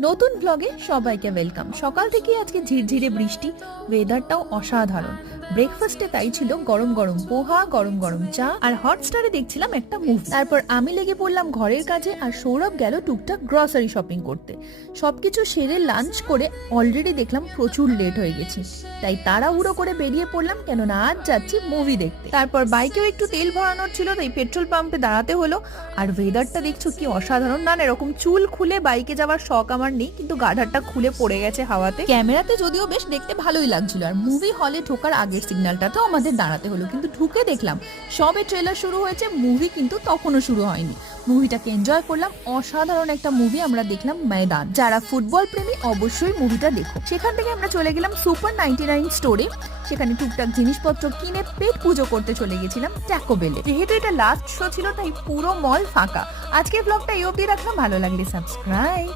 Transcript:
নতুন ব্লগে সবাইকে ওয়েলকাম। সকাল থেকে আজকে ঝিরঝিরে বৃষ্টি, ওয়েদারটাও অসাধারণ। ব্রেকফাস্টে তাই ছিল গরম গরম পোহা, গরম গরম চা, আর হটস্টারে দেখছিলাম একটা মুভি। তারপর আমি লেগে পড়লাম ঘরের কাজে, আর সৌরভ গেল টুকটাক গ্রসারি শপিং করতে। সবকিছু সেরে লাঞ্চ করে অলরেডি দেখলাম প্রচুর লেট হয়ে গেছি, তাই তাড়াহুড়ো করে বেরিয়ে পড়লাম, কেননা আজ যাচ্ছি মুভি দেখতে। তারপর বাইকেও একটু তেল ভরানোর ছিল, তাই পেট্রোল পাম্পে দাঁড়াতে হলো। আর ওয়েদারটা দেখছো কি অসাধারণ। না এরকম চুল খুলে বাইকে যাওয়ার শখ আমার নেই, কিন্তু গার্ডারটা খুলে পড়ে গেছে হাওয়াতে। ক্যামেরাতে যদিও বেশ দেখতে ভালোই লাগছিল। আর মুভি হলে ঢোকার আগের সিগন্যালটাতেও আমাদের দাঁড়াতে হলো, কিন্তু ঢুকে দেখলাম সবে ট্রেলার শুরু হয়েছে, মুভি কিন্তু তখনও শুরু হয়নি। মুভিটাকে এনজয় করলাম, অসাধারণ একটা মুভি আমরা দেখলাম ময়দান। যারা ফুটবল প্রেমী অবশ্যই মুভিটা দেখো। সেখান থেকে আমরা চলে গেলাম সুপার 99 স্টোরে। সেখানে টুকটাক জিনিসপত্র কিনে পেট পুজো করতে চলে গেছিলাম ট্যাকো বেলে। যেহেতু এটা লাস্ট শো ছিল, তাই পুরো মল ফাঁকা। আজকের ব্লগটা এই অবধি রাখলাম, ভালো লাগলে সাবস্ক্রাইব।